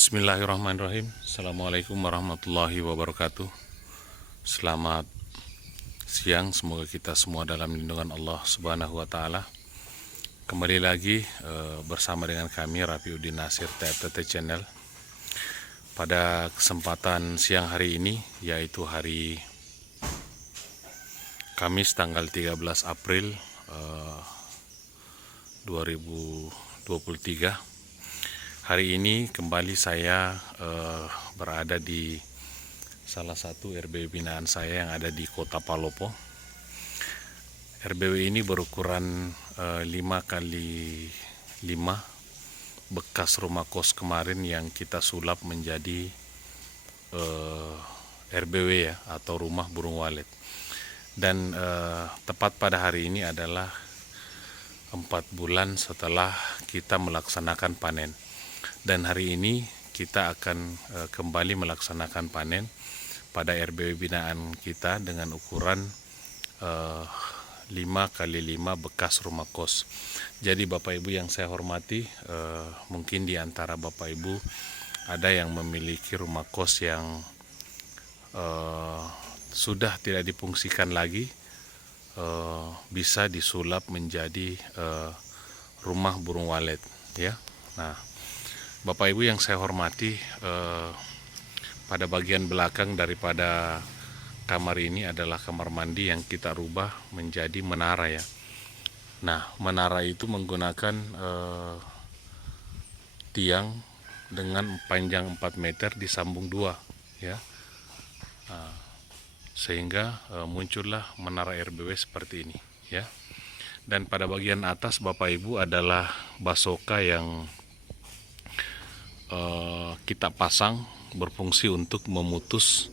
Bismillahirrahmanirrahim. Assalamualaikum warahmatullahi wabarakatuh. Selamat siang, semoga kita semua dalam lindungan Allah Subhanahu wa Ta'ala. Kembali lagi bersama dengan kami Rafiuddin Nasir TFTT Channel. Pada kesempatan siang hari ini, yaitu hari Kamis tanggal 13 April 2023. Hari ini kembali saya berada di salah satu RBW binaan saya yang ada di Kota Palopo. RBW ini berukuran 5x5 bekas rumah kos kemarin yang kita sulap menjadi RBW ya, atau rumah burung walet. Dan tepat pada hari ini adalah 4 bulan setelah kita melaksanakan panen. Dan hari ini kita akan kembali melaksanakan panen pada RBW binaan kita dengan ukuran 5x5 bekas rumah kos. Jadi Bapak Ibu yang saya hormati, mungkin di antara Bapak Ibu ada yang memiliki rumah kos yang sudah tidak difungsikan lagi, bisa disulap menjadi rumah burung walet ya. Nah, Bapak Ibu yang saya hormati, pada bagian belakang daripada kamar ini adalah kamar mandi yang kita rubah menjadi menara ya. Nah, menara itu menggunakan tiang dengan panjang 4 meter disambung 2 ya. Sehingga muncullah menara RBW seperti ini ya. Dan pada bagian atas Bapak Ibu adalah basoka yang kita pasang berfungsi untuk memutus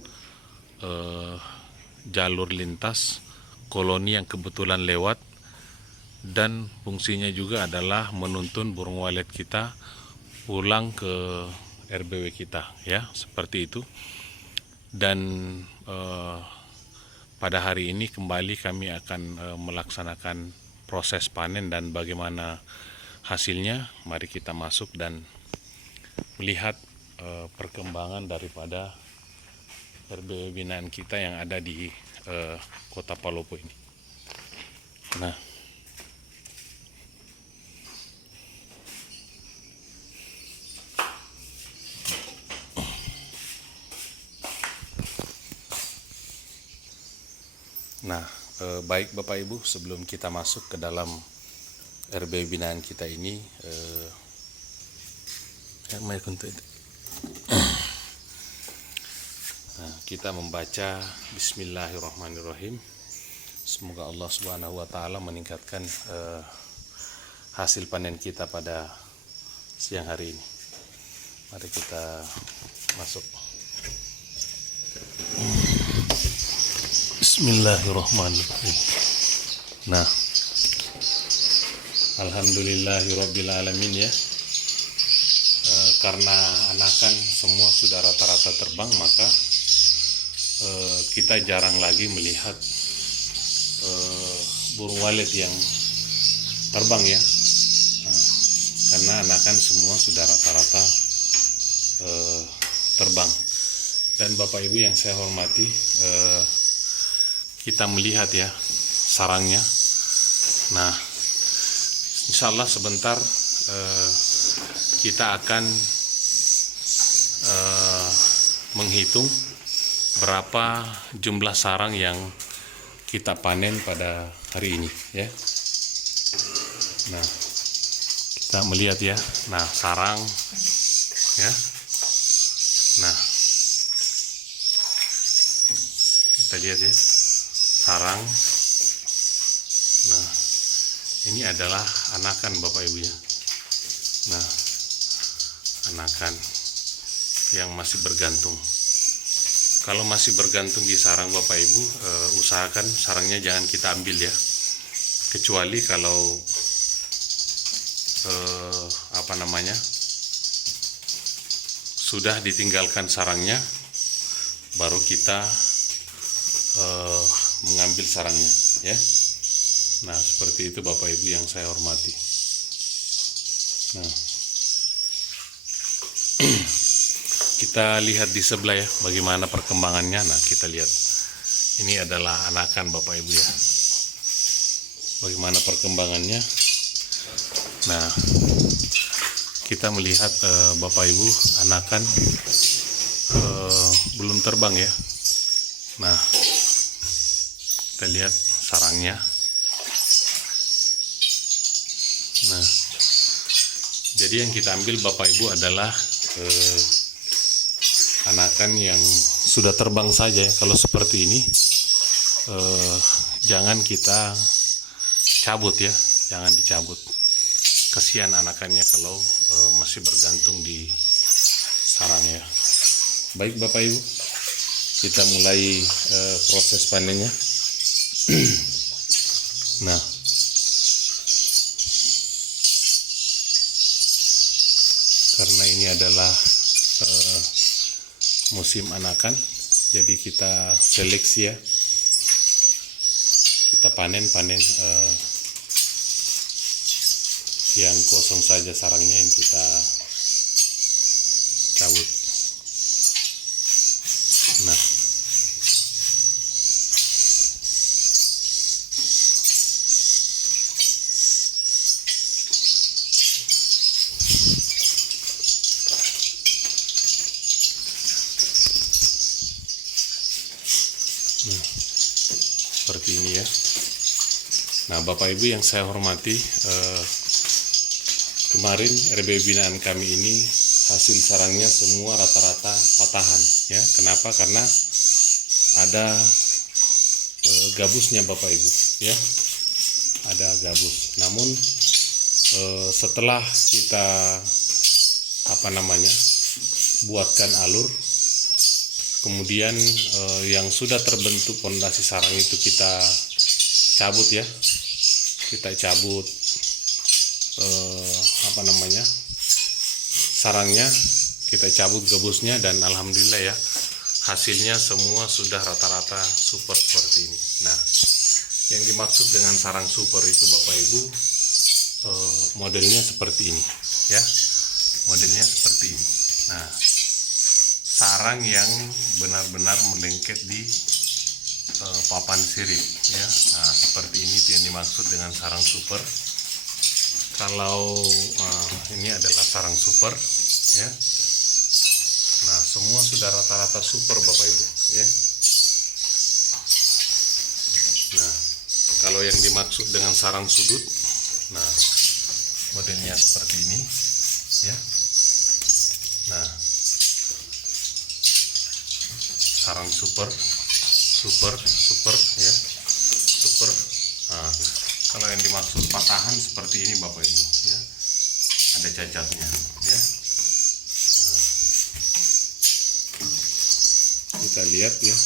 jalur lintas koloni yang kebetulan lewat, dan fungsinya juga adalah menuntun burung walet kita pulang ke RBW kita ya, seperti itu. Dan pada hari ini kembali kami akan melaksanakan proses panen, dan bagaimana hasilnya mari kita masuk dan melihat perkembangan daripada RBW binaan kita yang ada di Kota Palopo ini. Nah, baik Bapak Ibu, sebelum kita masuk ke dalam RBW binaan kita ini, kita membaca Bismillahirrahmanirrahim. Semoga Allah Subhanahu wa Ta'ala meningkatkan hasil panen kita pada siang hari ini. Mari kita masuk. Bismillahirrahmanirrahim. Nah, alhamdulillahirabbil alamin ya. Karena anakan semua sudah rata-rata terbang, maka kita jarang lagi melihat burung walet yang terbang ya. Karena anakan semua sudah rata-rata terbang. Dan Bapak Ibu yang saya hormati, kita melihat ya sarangnya. Nah, insya Allah sebentar kita akan menghitung berapa jumlah sarang yang kita panen pada hari ini ya. Nah, kita melihat ya. Nah, sarang ya. Nah, kita lihat ya sarang. Nah, ini adalah anakan Bapak Ibu ya. Nah, anakan yang masih bergantung. Kalau masih bergantung di sarang Bapak Ibu, usahakan sarangnya jangan kita ambil ya. Kecuali kalau sudah ditinggalkan sarangnya, baru kita mengambil sarangnya ya. Nah, seperti itu Bapak Ibu yang saya hormati. Nah, kita lihat di sebelah ya, bagaimana perkembangannya. Nah, kita lihat. Ini adalah anakan Bapak Ibu ya. Bagaimana perkembangannya. Nah, kita melihat Bapak Ibu, anakan belum terbang ya. Nah, kita lihat sarangnya. Nah, jadi yang kita ambil Bapak Ibu adalah anakan yang sudah terbang saja ya. Kalau seperti ini jangan kita cabut ya, jangan dicabut. Kasihan anakannya kalau masih bergantung di sarang ya. Baik Bapak Ibu, kita mulai proses panennya. Nah, karena ini adalah musim anakan, jadi kita seleksi ya, kita panen yang kosong saja sarangnya yang kita cabut. Nah, seperti ini ya. Nah, Bapak Ibu yang saya hormati, kemarin RBW binaan kami ini hasil sarangnya semua rata-rata patahan ya. Kenapa? Karena ada gabusnya Bapak Ibu ya, ada gabus. Namun setelah kita buatkan alur, kemudian yang sudah terbentuk pondasi sarang itu kita cabut ya, kita cabut sarangnya, kita cabut gabusnya, dan alhamdulillah ya, hasilnya semua sudah rata-rata super seperti ini. Nah, yang dimaksud dengan sarang super itu Bapak Ibu, modelnya seperti ini ya, modelnya seperti ini. Nah, sarang yang benar-benar melengket di papan sirip ya. Nah, seperti ini yang dimaksud dengan sarang super. Kalau ini adalah sarang super ya. Nah, semua sudah rata-rata super Bapak Ibu ya. Nah, kalau yang dimaksud dengan sarang sudut, nah modelnya seperti ini ya. Nah, sarang super ya, super. Nah, kalau yang dimaksud patahan seperti ini Bapak Ibu ya, ada cacatnya ya. Nah, kita lihat ya,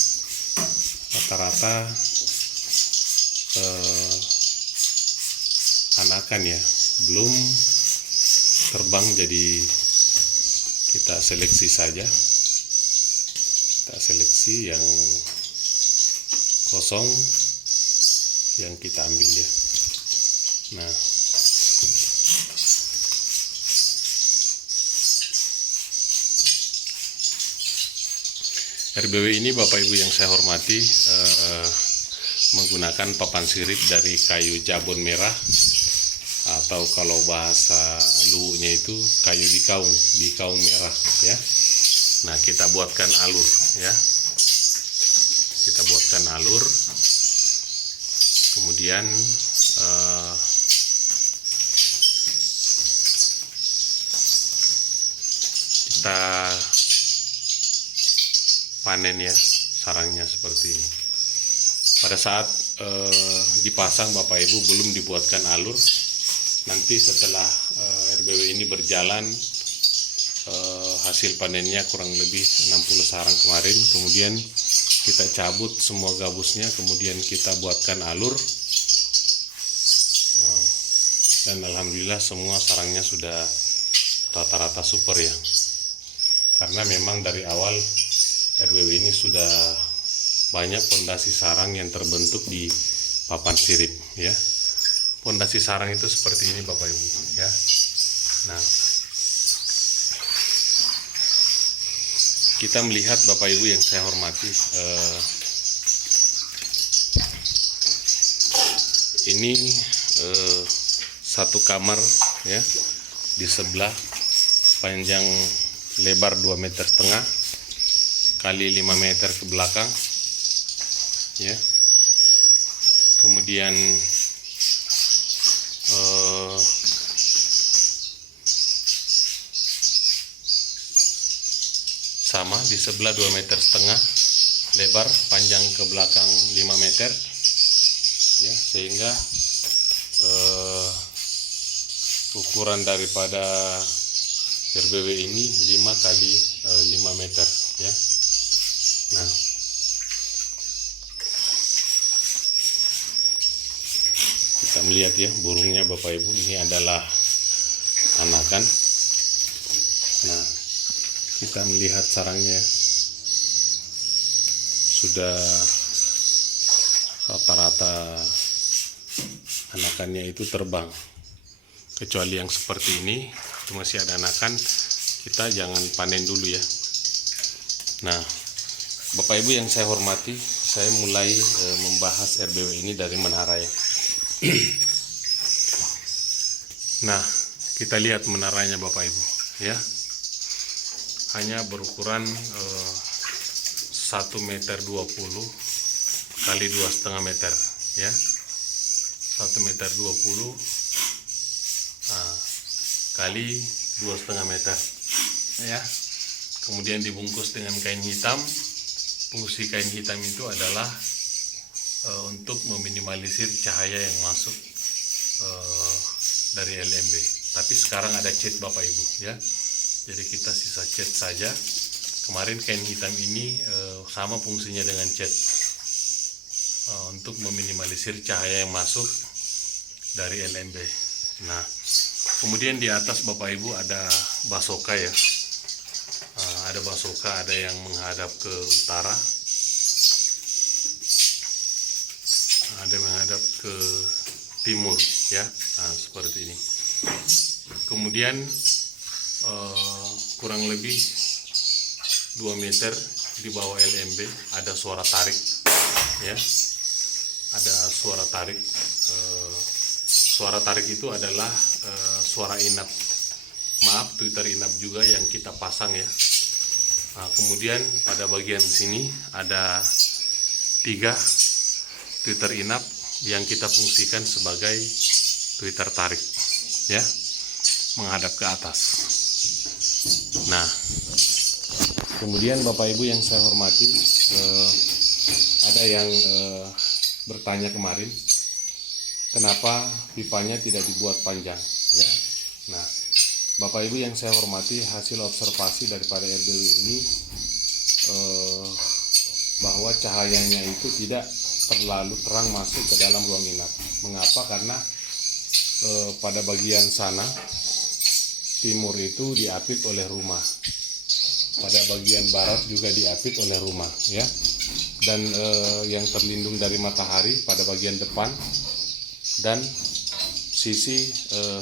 rata-rata anakan ya, belum terbang, jadi kita seleksi saja. Kita seleksi yang kosong yang kita ambil ya. Nah, RBW ini Bapak Ibu yang saya hormati menggunakan papan sirip dari kayu jabon merah, atau kalau bahasa luwunya itu kayu bikaung merah ya. Nah, kita buatkan alur ya, kita buatkan alur, kemudian kita panen ya sarangnya seperti ini. Pada saat dipasang Bapak Ibu belum dibuatkan alur. Nanti setelah RBW ini berjalan, hasil panennya kurang lebih 60 sarang kemarin, kemudian kita cabut semua gabusnya, kemudian kita buatkan alur, dan alhamdulillah semua sarangnya sudah rata-rata super ya. Karena memang dari awal RBW ini sudah banyak pondasi sarang yang terbentuk di papan sirip ya. Pondasi sarang itu seperti ini Bapak Ibu ya. Nah, kita melihat Bapak Ibu yang saya hormati, ini satu kamar ya, di sebelah panjang lebar 2,5 meter kali 5 meter ke belakang ya. Kemudian sama di sebelah 2,5 meter lebar, panjang ke belakang 5 meter ya, sehingga ukuran daripada RBW ini 5 kali 5 meter ya. Nah, kita melihat ya burungnya Bapak Ibu, ini adalah anakan. Nah, kita melihat sarangnya sudah rata-rata anakannya itu terbang, kecuali yang seperti ini itu masih ada anakan, kita jangan panen dulu ya. Nah, Bapak Ibu yang saya hormati, saya mulai membahas RBW ini dari menara ya. Nah, kita lihat menaranya Bapak Ibu ya, hanya berukuran 1,20 meter kali 2,5 meter ya, 1,20 meter kali 2,5 meter ya. Kemudian dibungkus dengan kain hitam. Fungsi kain hitam itu adalah untuk meminimalisir cahaya yang masuk dari LMB. Tapi sekarang ada cat Bapak Ibu ya, jadi kita sisa cat saja. Kemarin kain hitam ini sama fungsinya dengan cat, untuk meminimalisir cahaya yang masuk dari LMB. Nah, kemudian di atas Bapak Ibu ada basoka ya, ada basoka, ada yang menghadap ke utara, ada yang menghadap ke timur ya. Nah, seperti ini. Kemudian kurang lebih 2 meter di bawah LMB ada suara tarik ya, ada suara tarik. Suara tarik itu adalah suara inap, maaf, Twitter inap juga yang kita pasang ya. Nah, kemudian pada bagian sini ada 3 Twitter inap yang kita fungsikan sebagai Twitter tarik ya, menghadap ke atas. Nah, kemudian Bapak Ibu yang saya hormati, ada yang bertanya kemarin, kenapa pipanya tidak dibuat panjang ya. Nah, Bapak Ibu yang saya hormati, hasil observasi daripada RBW ini bahwa cahayanya itu tidak terlalu terang masuk ke dalam ruang inap. Mengapa? Karena pada bagian sana timur itu diapit oleh rumah, pada bagian barat juga diapit oleh rumah ya, dan yang terlindung dari matahari pada bagian depan dan sisi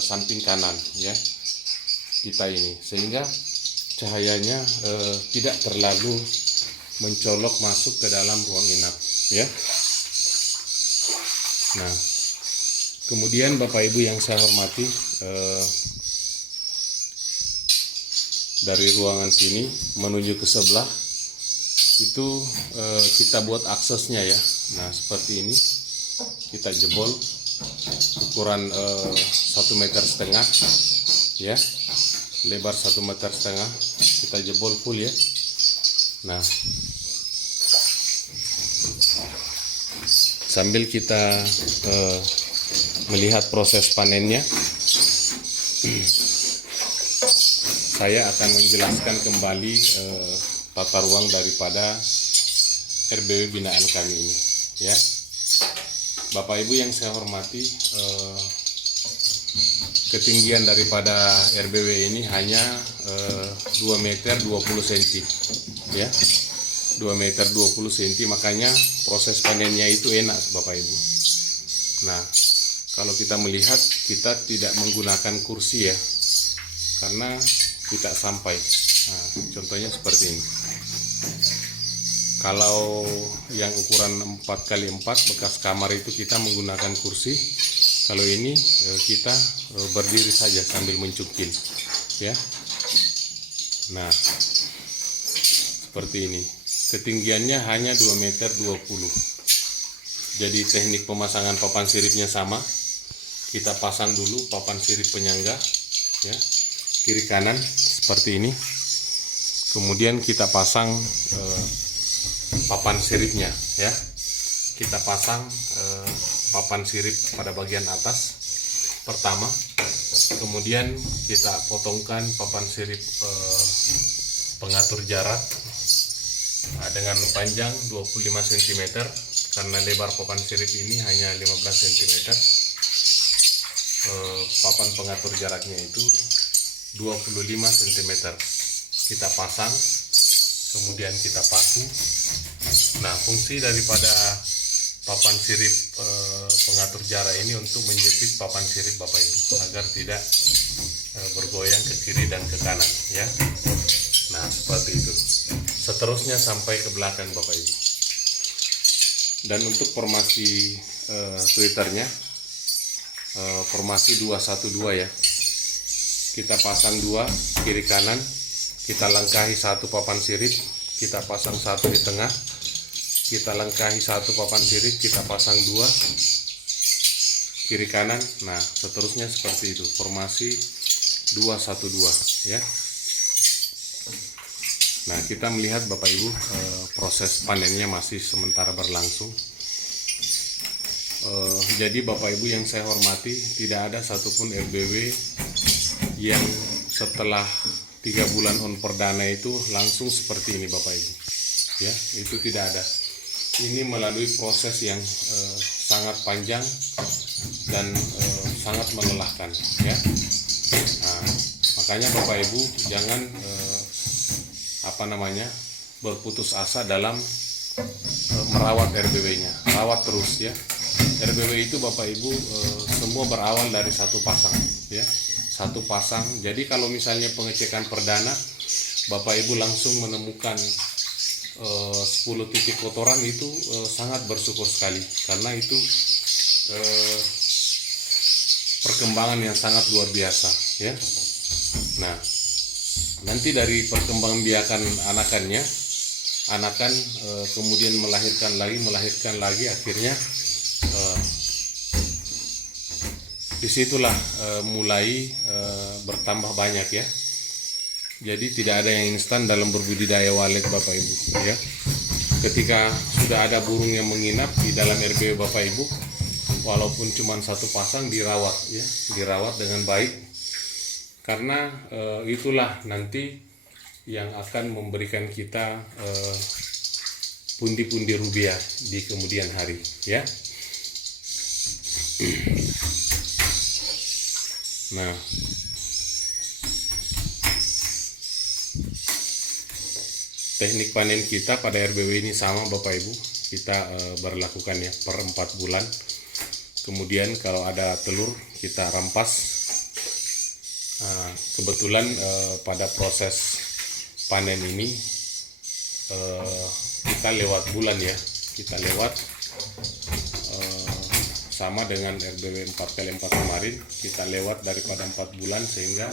samping kanan ya kita ini, sehingga cahayanya tidak terlalu mencolok masuk ke dalam ruang inap ya. Nah, kemudian Bapak Ibu yang saya hormati, dari ruangan sini menuju ke sebelah itu kita buat aksesnya ya. Nah, seperti ini kita jebol ukuran 1,5 meter ya, lebar 1,5 meter, kita jebol full ya. Nah, sambil kita melihat proses panennya, saya akan menjelaskan kembali tata ruang daripada RBW binaan kami ini ya. Bapak Ibu yang saya hormati, ketinggian daripada RBW ini hanya 2 meter 20 cm ya, 2 meter 20 cm, makanya proses panennya itu enak Bapak Ibu. Nah, kalau kita melihat, kita tidak menggunakan kursi ya, karena tidak sampai. Nah, contohnya seperti ini. Kalau yang ukuran 4x4 bekas kamar itu kita menggunakan kursi. Kalau ini kita berdiri saja sambil mencungkil, ya. Nah, seperti ini. Ketinggiannya hanya 2,20 meter. Jadi teknik pemasangan papan siripnya sama. Kita pasang dulu papan sirip penyangga, ya, kiri kanan seperti ini. Kemudian kita pasang papan siripnya, ya. Kita pasang papan sirip pada bagian atas pertama, kemudian kita potongkan papan sirip pengatur jarak dengan panjang 25 cm, karena lebar papan sirip ini hanya 15 cm. Papan pengatur jaraknya itu 25 cm. Kita pasang, kemudian kita paku. Nah, fungsi daripada papan sirip pengatur jarak ini untuk menjepit papan sirip Bapak Ibu agar tidak bergoyang ke kiri dan ke kanan, ya. Nah, seperti itu. Seterusnya sampai ke belakang Bapak Ibu. Dan untuk formasi twitternya formasi 212, ya. Kita pasang 2 kiri kanan, kita lengkahi 1 papan sirip, kita pasang 1 di tengah, kita lengkahi 1 papan sirip, kita pasang 2 kiri kanan. Nah, seterusnya seperti itu, formasi 212, ya. Nah, kita melihat Bapak Ibu proses panennya masih sementara berlangsung. Jadi Bapak Ibu yang saya hormati, tidak ada satupun RBW yang setelah 3 bulan on perdana itu langsung seperti ini Bapak Ibu, ya. Itu tidak ada. Ini melalui proses yang sangat panjang dan sangat melelahkan, ya. Nah, makanya Bapak Ibu jangan berputus asa dalam merawat RBW-nya. Rawat terus, ya. RBW itu Bapak Ibu semua berawal dari 1 pasang, ya. 1 pasang. Jadi kalau misalnya pengecekan perdana Bapak Ibu langsung menemukan 10 titik kotoran, itu sangat bersyukur sekali, karena itu perkembangan yang sangat luar biasa, ya. Nah, nanti dari perkembangan biakan anakan kemudian melahirkan lagi, akhirnya disitulah mulai bertambah banyak, ya. Jadi tidak ada yang instan dalam berbudidaya walet Bapak Ibu, ya. Ketika sudah ada burung yang menginap di dalam RBW Bapak Ibu, walaupun cuma 1 pasang, dirawat, ya, dirawat dengan baik, karena itulah nanti yang akan memberikan kita pundi-pundi rupiah di kemudian hari, ya. Nah, teknik panen kita pada RBW ini sama Bapak Ibu, kita berlakukan, ya, per 4 bulan. Kemudian kalau ada telur kita rampas. Kebetulan pada proses panen ini kita lewat bulan, ya. Kita lewat sama dengan RBW 4x4 kemarin, kita lewat daripada 4 bulan sehingga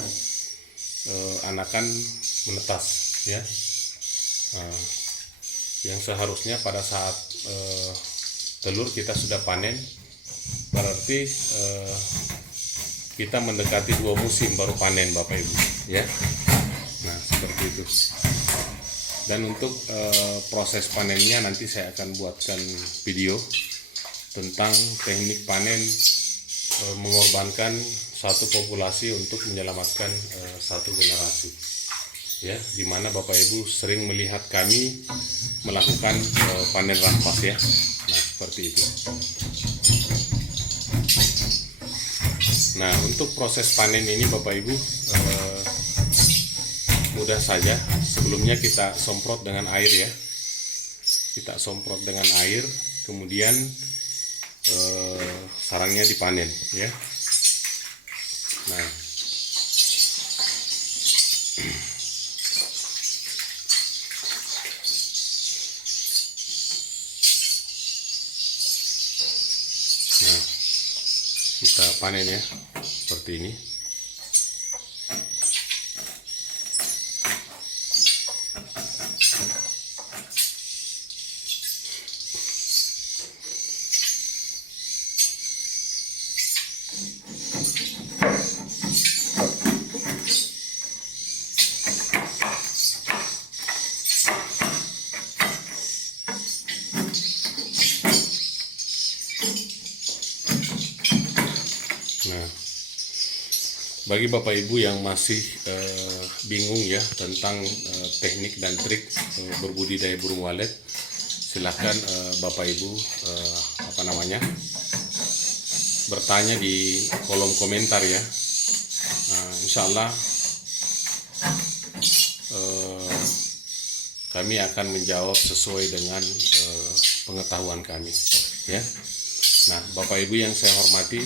anakan menetas, ya. Yang seharusnya pada saat telur kita sudah panen, berarti kita mendekati 2 musim baru panen Bapak Ibu, ya. Nah, seperti itu. Dan untuk proses panennya nanti saya akan buatkan video tentang teknik panen mengorbankan satu populasi untuk menyelamatkan satu generasi, ya, dimana Bapak Ibu sering melihat kami melakukan panen rampas, ya. Nah, seperti itu. Nah, untuk proses panen ini Bapak Ibu mudah saja. Sebelumnya kita semprot dengan air, ya. Kita semprot dengan air, kemudian sarangnya dipanen, ya. Nah, panen ya, seperti ini. Nah, bagi Bapak Ibu yang masih bingung ya tentang teknik dan trik berbudidaya burung walet, silahkan Bapak Ibu bertanya di kolom komentar ya. Insya Allah kami akan menjawab sesuai dengan pengetahuan kami ya. Nah, Bapak Ibu yang saya hormati,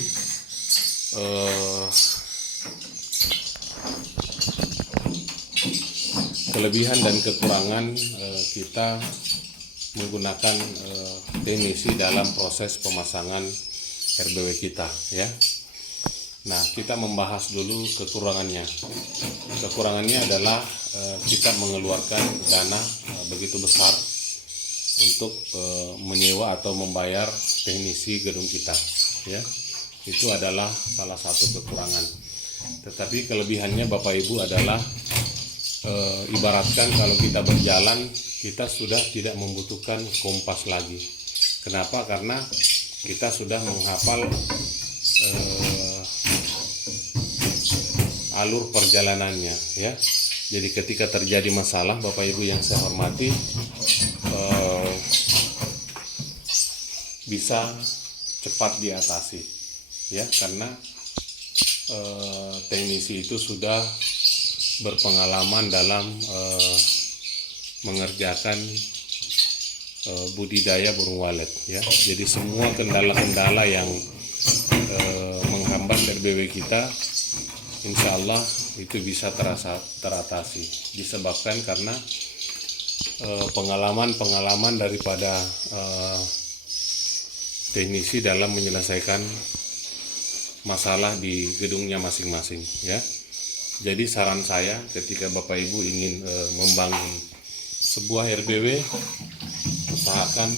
kelebihan dan kekurangan kita menggunakan teknisi dalam proses pemasangan RBW kita ya. Nah, kita membahas dulu kekurangannya. Kekurangannya adalah kita mengeluarkan dana begitu besar untuk menyewa atau membayar teknisi gedung kita ya. Itu adalah salah satu kekurangan. Tetapi kelebihannya Bapak Ibu adalah ibaratkan kalau kita berjalan, kita sudah tidak membutuhkan kompas lagi. Kenapa? Karena kita sudah menghafal alur perjalanannya ya. Jadi ketika terjadi masalah, Bapak Ibu yang saya hormati, bisa cepat diatasi ya, karena teknisi itu sudah berpengalaman dalam mengerjakan budidaya burung walet ya. Jadi semua kendala-kendala yang menghambat RBW kita, insya Allah itu bisa teratasi, disebabkan karena pengalaman daripada teknisi dalam menyelesaikan masalah di gedungnya masing-masing ya. Jadi saran saya ketika Bapak Ibu ingin membangun sebuah RBW, usahakan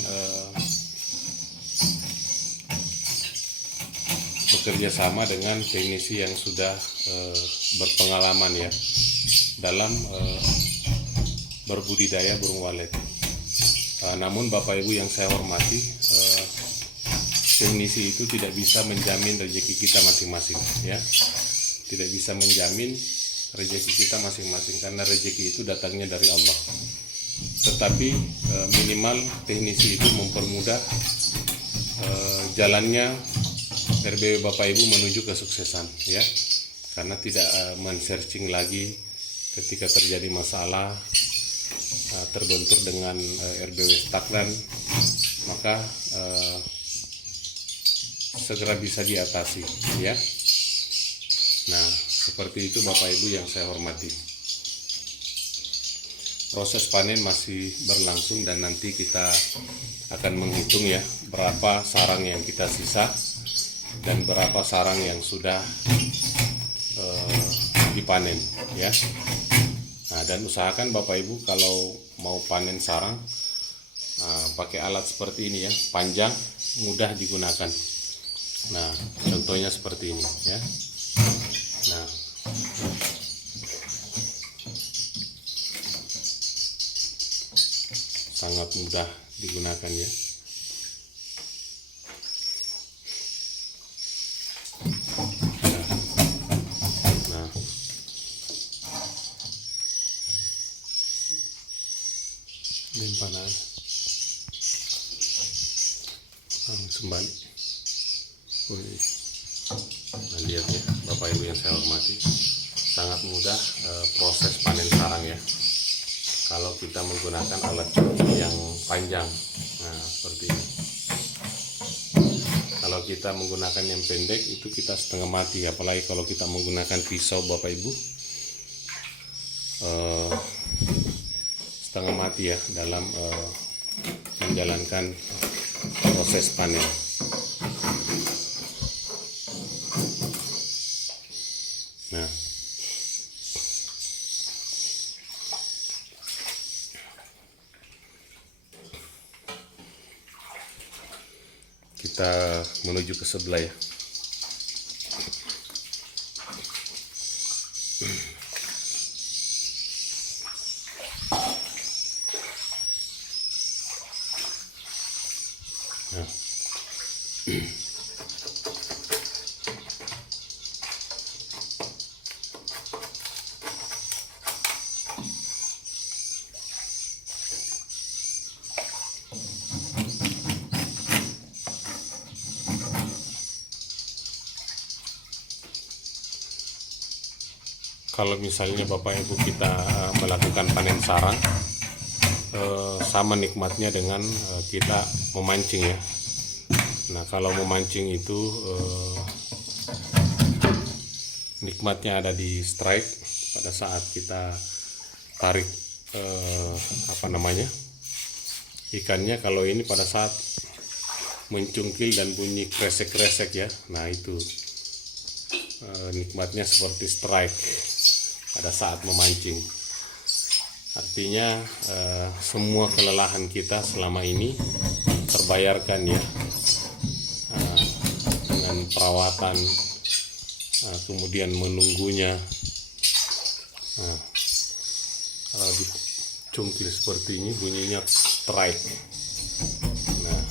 bekerja sama dengan teknisi yang sudah berpengalaman ya dalam berbudidaya burung walet. Namun Bapak Ibu yang saya hormati, teknisi itu tidak bisa menjamin rezeki kita masing-masing ya. Tidak bisa menjamin rezeki kita masing-masing karena rezeki itu datangnya dari Allah. Tetapi minimal teknisi itu mempermudah jalannya RBW Bapak Ibu menuju kesuksesan ya. Karena tidak men-searching lagi ketika terjadi masalah, terbentur dengan RBW stagnan, maka segera bisa diatasi ya. Nah, seperti itu Bapak Ibu yang saya hormati. Proses panen masih berlangsung dan nanti kita akan menghitung ya berapa sarang yang kita sisa dan berapa sarang yang sudah dipanen ya. Nah, dan usahakan Bapak Ibu kalau mau panen sarang pakai alat seperti ini ya, panjang, mudah digunakan. Nah, contohnya seperti ini ya. Nah, sangat mudah digunakan ya. Nah, limpahan langsung balik. Nah, lihat ya Bapak Ibu yang saya hormati, sangat mudah proses panen sarang ya kalau kita menggunakan alat cukur yang panjang. Nah, seperti ini. Kalau kita menggunakan yang pendek itu kita setengah mati, apalagi kalau kita menggunakan pisau Bapak Ibu, setengah mati ya dalam menjalankan proses panen. kita menuju ke sebelah ya. Nah. Kalau misalnya Bapak Ibu kita melakukan panen sarang, sama nikmatnya dengan kita memancing ya. Nah, kalau memancing itu nikmatnya ada di strike pada saat kita tarik ikannya. Kalau ini pada saat mencungkil dan bunyi kresek-kresek ya. Nah, itu nikmatnya seperti strike pada saat memancing. Artinya semua kelelahan kita selama ini terbayarkan ya, dengan perawatan, kemudian menunggunya. Nah, kalau dicungkil seperti ini bunyinya strike. Nah,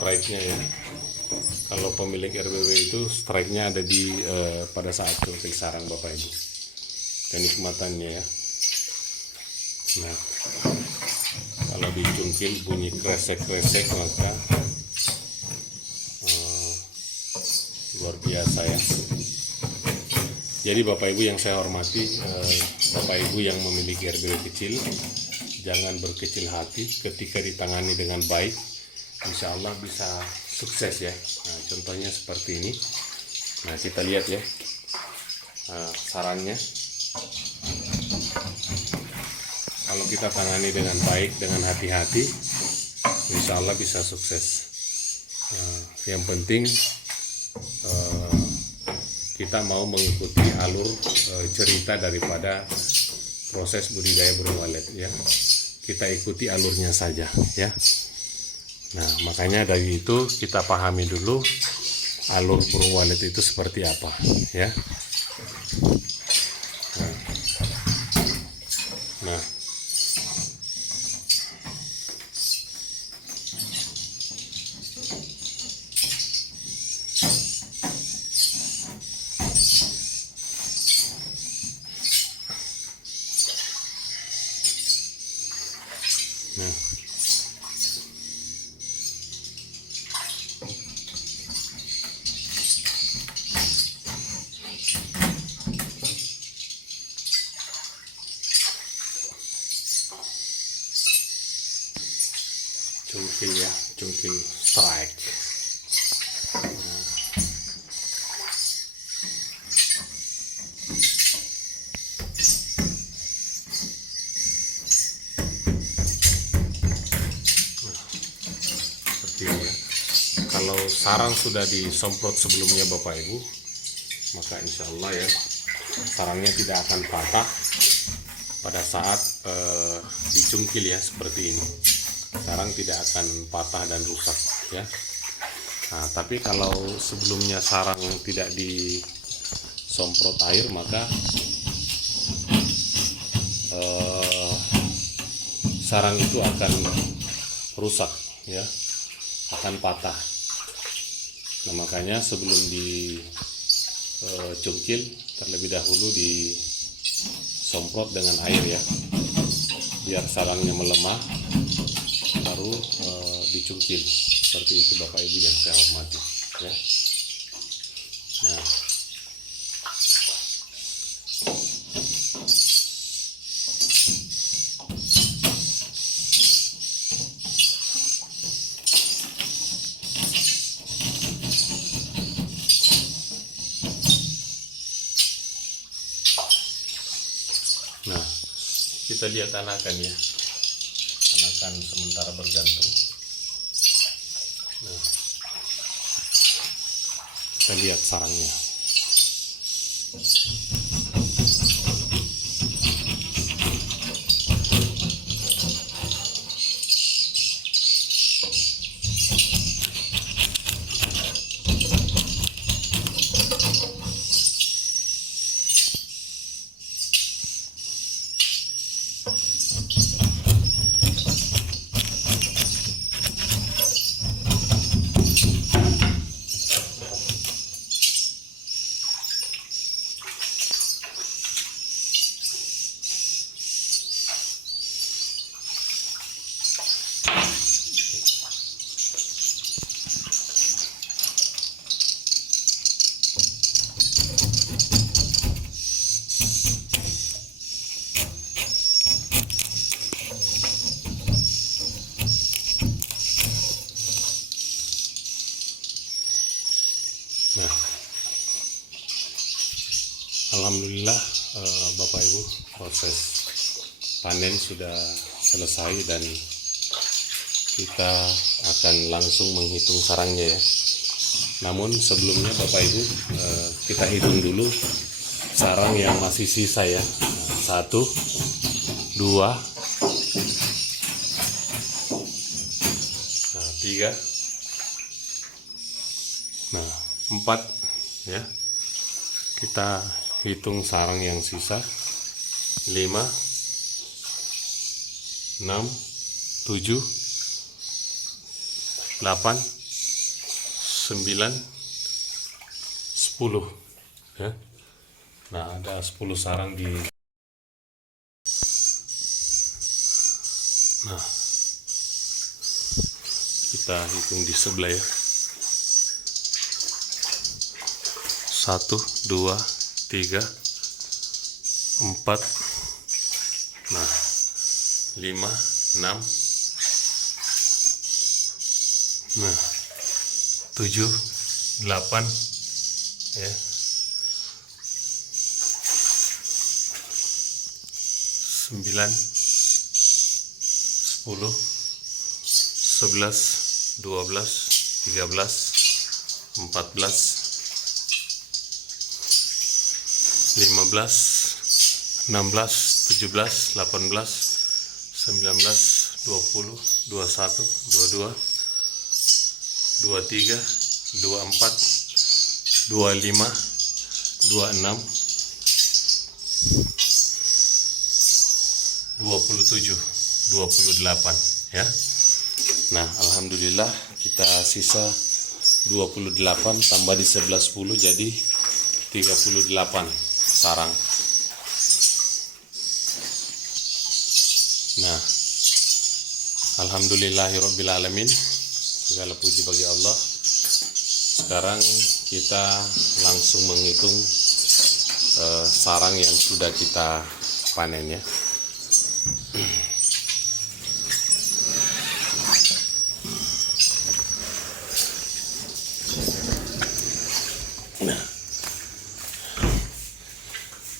strike-nya ya. Kalau pemilik RBW itu strike-nya ada di pada saat cungkil sarang Bapak Ibu. Kenikmatannya ya. Nah, kalau dicungkil bunyi kresek-kresek maka luar biasa ya. Jadi Bapak Ibu yang saya hormati, Bapak Ibu yang memiliki RBW kecil, jangan berkecil hati ketika ditangani dengan baik. Insya Allah bisa sukses ya. Nah, contohnya seperti ini. Nah, kita lihat ya, sarangnya. Kalau kita tangani dengan baik, dengan hati-hati, insya Allah bisa sukses. Yang penting kita mau mengikuti alur cerita daripada proses budidaya burung walet ya. Kita ikuti alurnya saja ya. Nah, makanya dari itu kita pahami dulu alur burung walet itu seperti apa ya. Nah, cungkil ya, cungkil strike. Seperti ini ya. Kalau sarang sudah disemprot sebelumnya Bapak Ibu, maka insya Allah ya sarangnya tidak akan patah pada saat dicungkil ya, seperti ini. Sarang tidak akan patah dan rusak ya. Nah, tapi kalau sebelumnya sarang tidak disemprot air, maka sarang itu akan rusak ya, akan patah. Nah, makanya sebelum dicungkil terlebih dahulu disemprot dengan air ya, biar sarangnya melemah, baru dicungkil. Seperti itu Bapak Ibu yang saya hormati ya. Nah, kita lihat anakan ya, anakan sementara bergantung. Nah, kita lihat sarangnya. Nah, alhamdulillah Bapak Ibu, proses panen sudah selesai dan kita akan langsung menghitung sarangnya ya. Namun sebelumnya Bapak Ibu, kita hitung dulu sarang yang masih sisa ya. 1, 2, 3, 4 ya. Kita hitung sarang yang sisa. 5, 6, 7, 8, 9, 10 ya. Nah, ada 10 sarang di. Nah, kita hitung di sebelah ya. 1, 2, 3, 4, nah 5, 6, nah 7, 8 ya, 9, 10, 11, 12, 13, 14, 15, 16, 17, 18, 19, 20, 21, 22, 23, 24, 25, 26, 27, 28 ya. Nah, alhamdulillah kita sisa 28 tambah di 11 10 jadi 38 sarang. Nah, alhamdulillahirobbilalamin, segala puji bagi Allah. Sekarang kita langsung menghitung sarang yang sudah kita panen ya.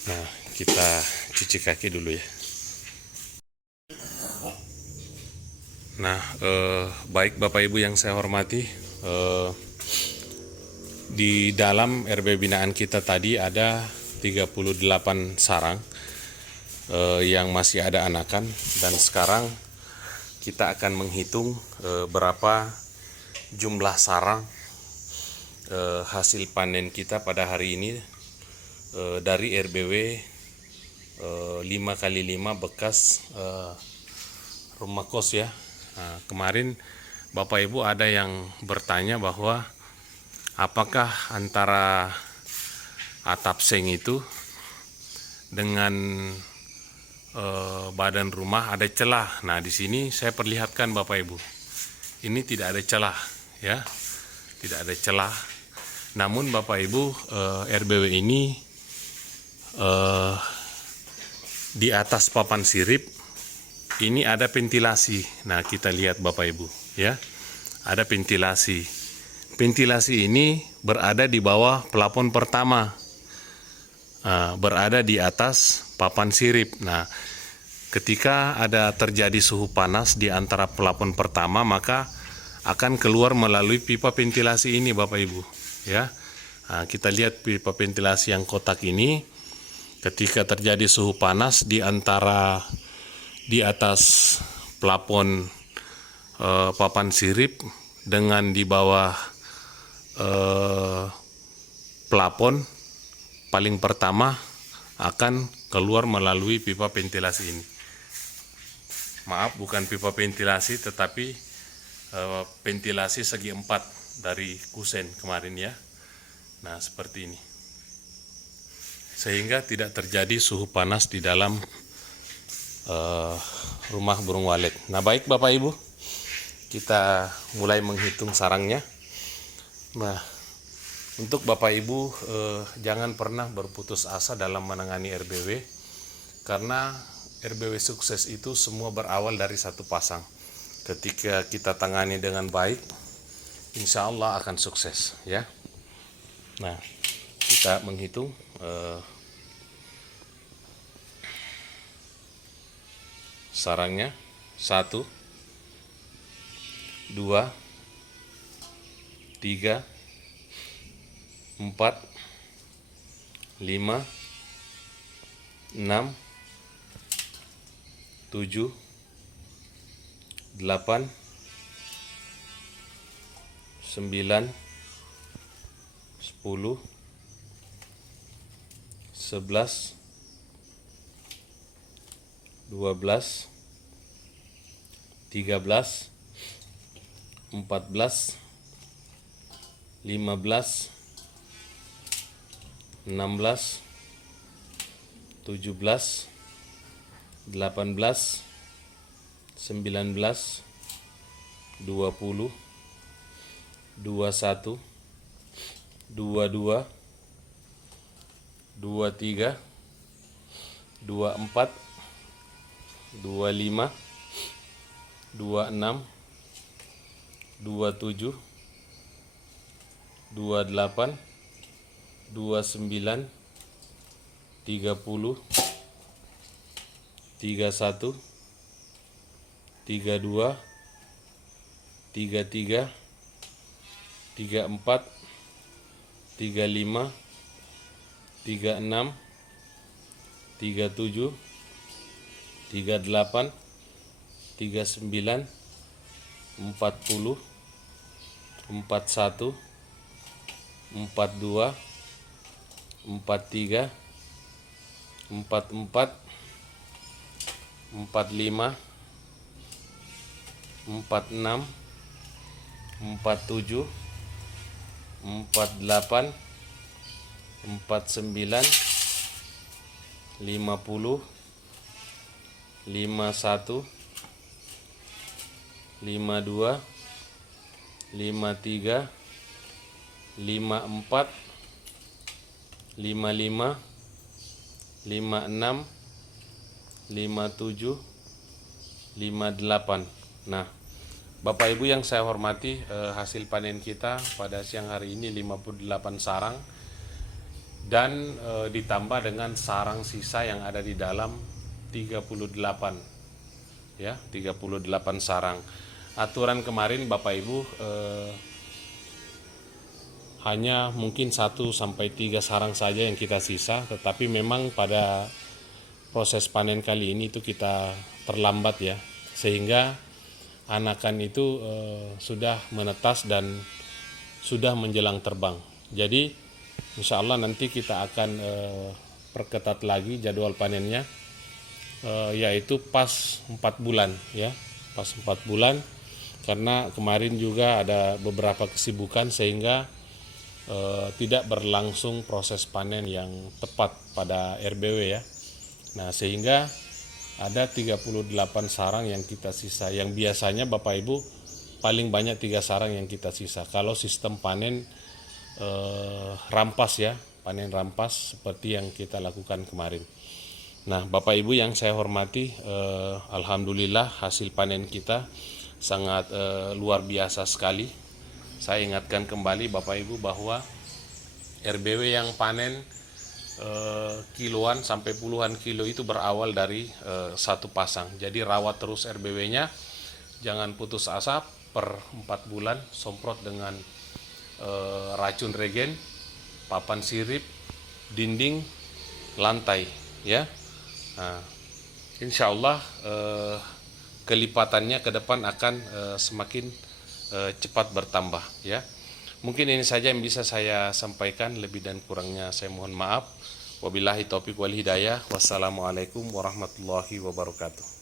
Nah, kita cuci kaki dulu ya. Nah, baik Bapak Ibu yang saya hormati, di dalam RB binaan kita tadi ada 38 sarang yang masih ada anakan, dan sekarang kita akan menghitung berapa jumlah sarang hasil panen kita pada hari ini dari RBW 5x5 bekas rumah kos ya. Nah, kemarin Bapak Ibu ada yang bertanya bahwa apakah antara atap seng itu dengan badan rumah ada celah. Nah, di sini saya perlihatkan Bapak Ibu, ini tidak ada celah ya, tidak ada celah. Namun Bapak Ibu, RBW ini di atas papan sirip ini ada ventilasi. Nah, kita lihat Bapak Ibu ya, ada ventilasi. Ventilasi ini berada di bawah plafon pertama, berada di atas papan sirip. Nah, ketika ada terjadi suhu panas di antara pelapon pertama, maka akan keluar melalui pipa ventilasi ini, Bapak Ibu, ya. Nah, kita lihat pipa ventilasi yang kotak ini, ketika terjadi suhu panas di atas plafon papan sirip dengan di bawah plafon, paling pertama akan keluar melalui pipa ventilasi ini. Maaf, bukan pipa ventilasi tetapi ventilasi segi 4 dari kusen kemarin ya. Nah, seperti ini. Sehingga tidak terjadi suhu panas di dalam rumah burung walet. Nah, baik Bapak Ibu, kita mulai menghitung sarangnya. Nah, untuk Bapak Ibu jangan pernah berputus asa dalam menangani RBW, karena RBW sukses itu semua berawal dari satu pasang. Ketika kita tangani dengan baik, insya Allah akan sukses ya. Nah, kita menghitung sarangnya. 1, 2, 3, 4, 5, 6, 7, 8, 9, 10, 11, 12, 13, 14, 15, 16, 17, 18, 19, 20, 21, 22, 23, 24, 25, 26, 27, 28, 29, 30, 31, 32, 33, 34, 35, 36, 37, 38, 39, 40, 41, 42, 43, 44, 45, 46, 47, 48, 49, 50, 51, 52, 53, 54, 55, 56, 57, 58. Nah, Bapak Ibu yang saya hormati, hasil panen kita pada siang hari ini 58 sarang, dan ditambah dengan sarang sisa yang ada di dalam 38 ya, 38 sarang. Aturan kemarin Bapak Ibu hanya mungkin 1-3 sarang saja yang kita sisa, tetapi memang pada proses panen kali ini itu kita terlambat ya, sehingga anakan itu sudah menetas dan sudah menjelang terbang. Jadi insya Allah nanti kita akan perketat lagi jadwal panennya, yaitu pas 4 bulan ya, pas 4 bulan, karena kemarin juga ada beberapa kesibukan sehingga tidak berlangsung proses panen yang tepat pada RBW ya. Nah, sehingga ada 38 sarang yang kita sisa, yang biasanya Bapak Ibu paling banyak 3 sarang yang kita sisa kalau sistem panen rampas ya, panen rampas seperti yang kita lakukan kemarin. Nah, Bapak Ibu yang saya hormati, alhamdulillah hasil panen kita sangat luar biasa sekali. Saya ingatkan kembali Bapak Ibu bahwa RBW yang panen kiloan sampai puluhan kilo itu berawal dari satu pasang. Jadi rawat terus RBW-nya, jangan putus asa. Per 4 bulan semprot dengan racun regen, papan sirip, dinding, lantai, ya. Nah, insya Allah kelipatannya ke depan akan semakin cepat bertambah, ya. Mungkin ini saja yang bisa saya sampaikan, lebih dan kurangnya saya mohon maaf. Wabillahi taufiq wal hidayah. Wassalamualaikum warahmatullahi wabarakatuh.